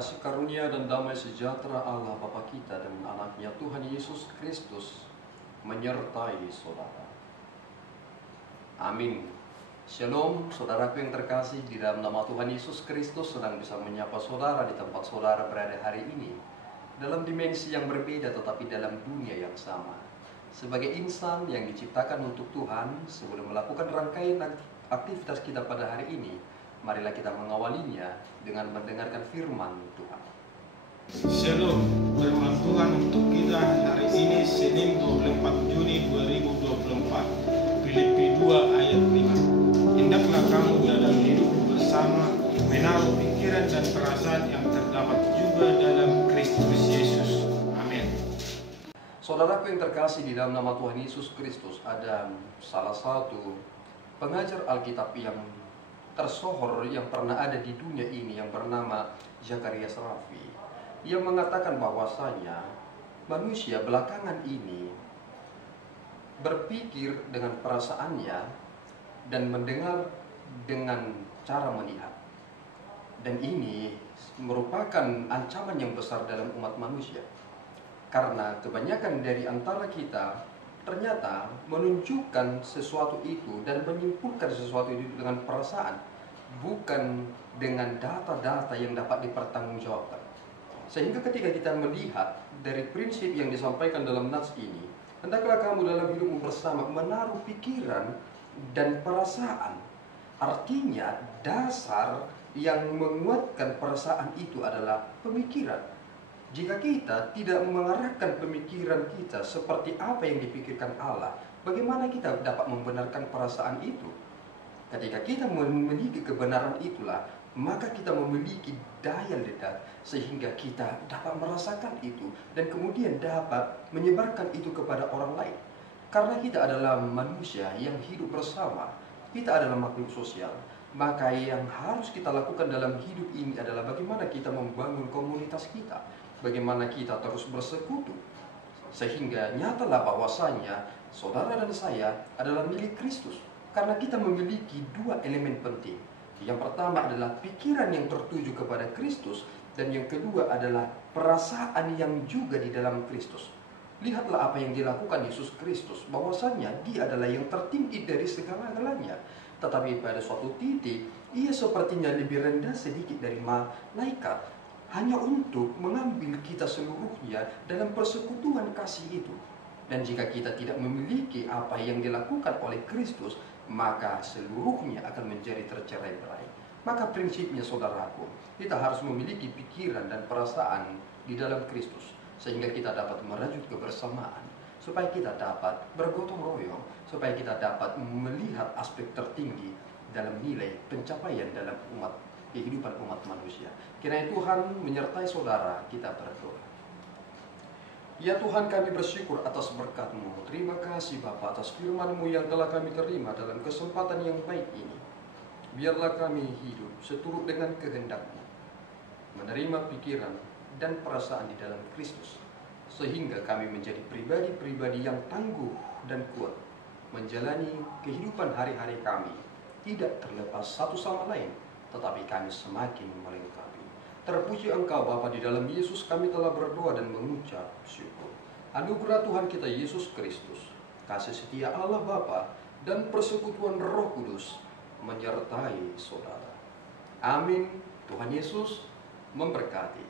Kasih karunia dan damai sejahtera Allah Bapa kita dan anaknya Tuhan Yesus Kristus menyertai saudara. Amin. Shalom, saudaraku yang terkasih, di dalam nama Tuhan Yesus Kristus sedang bisa menyapa saudara di tempat saudara berada hari ini, dalam dimensi yang berbeda tetapi dalam dunia yang sama. Sebagai insan yang diciptakan untuk Tuhan, sebelum melakukan rangkaian aktivitas kita pada hari ini, marilah kita mengawalinya dengan mendengarkan firman Tuhan. Shalom, firman Tuhan untuk kita hari ini Senin 24 Juni 2024, Filipi 2 ayat 5. Hendaklah kamu dalam hidup bersama menaruh pikiran dan perasaan yang terdapat juga dalam Kristus Yesus. Amin. Saudaraku yang terkasih, di dalam nama Tuhan Yesus Kristus ada salah satu pengajar Alkitab yang tersohor yang pernah ada di dunia ini yang bernama Zacharias Rafi. Ia mengatakan bahwasanya manusia belakangan ini berpikir dengan perasaannya dan mendengar dengan cara melihat. Dan ini merupakan ancaman yang besar dalam umat manusia. Karena kebanyakan dari antara kita ternyata menunjukkan sesuatu itu dan menyimpulkan sesuatu itu dengan perasaan, bukan dengan data-data yang dapat dipertanggungjawabkan. Sehingga ketika kita melihat dari prinsip yang disampaikan dalam nas ini, hendaklah kamu dalam hidupmu bersama menaruh pikiran dan perasaan. Artinya dasar yang menguatkan perasaan itu adalah pemikiran. Jika kita tidak mengarahkan pemikiran kita seperti apa yang dipikirkan Allah, bagaimana kita dapat membenarkan perasaan itu? Ketika kita memiliki kebenaran itulah, maka kita memiliki daya ledak sehingga kita dapat merasakan itu dan kemudian dapat menyebarkan itu kepada orang lain. Karena kita adalah manusia yang hidup bersama, kita adalah makhluk sosial, maka yang harus kita lakukan dalam hidup ini adalah bagaimana kita membangun komunitas kita, bagaimana kita terus bersekutu, sehingga nyatalah bahwasanya saudara dan saya adalah milik Kristus. Karena kita memiliki dua elemen penting. Yang pertama adalah pikiran yang tertuju kepada Kristus, dan yang kedua adalah perasaan yang juga di dalam Kristus. Lihatlah apa yang dilakukan Yesus Kristus, bahwasanya dia adalah yang tertinggi dari segala-galanya. Tetapi pada suatu titik, ia sepertinya lebih rendah sedikit dari malaikat, hanya untuk mengambil kita seluruhnya dalam persekutuan kasih itu. Dan jika kita tidak memiliki apa yang dilakukan oleh Kristus, maka seluruhnya akan menjadi tercerai-berai. Maka prinsipnya saudaraku, kita harus memiliki pikiran dan perasaan di dalam Kristus, sehingga kita dapat merajut kebersamaan, supaya kita dapat bergotong royong, supaya kita dapat melihat aspek tertinggi dalam nilai pencapaian dalam kehidupan umat manusia. Kiranya Tuhan menyertai saudara, kita berdoa. Ya Tuhan, kami bersyukur atas berkat-Mu. Terima kasih Bapa atas firman-Mu yang telah kami terima dalam kesempatan yang baik ini. Biarlah kami hidup seturut dengan kehendak-Mu, menerima pikiran dan perasaan di dalam Kristus, sehingga kami menjadi pribadi-pribadi yang tangguh dan kuat, menjalani kehidupan hari-hari kami, tidak terlepas satu sama lain, tetapi kami semakin melengkapi. Terpuji Engkau Bapa, di dalam Yesus kami telah berdoa dan mengucap syukur. Anugerah Tuhan kita Yesus Kristus, kasih setia Allah Bapa, dan persekutuan Roh Kudus menyertai saudara. Amin. Tuhan Yesus memberkati.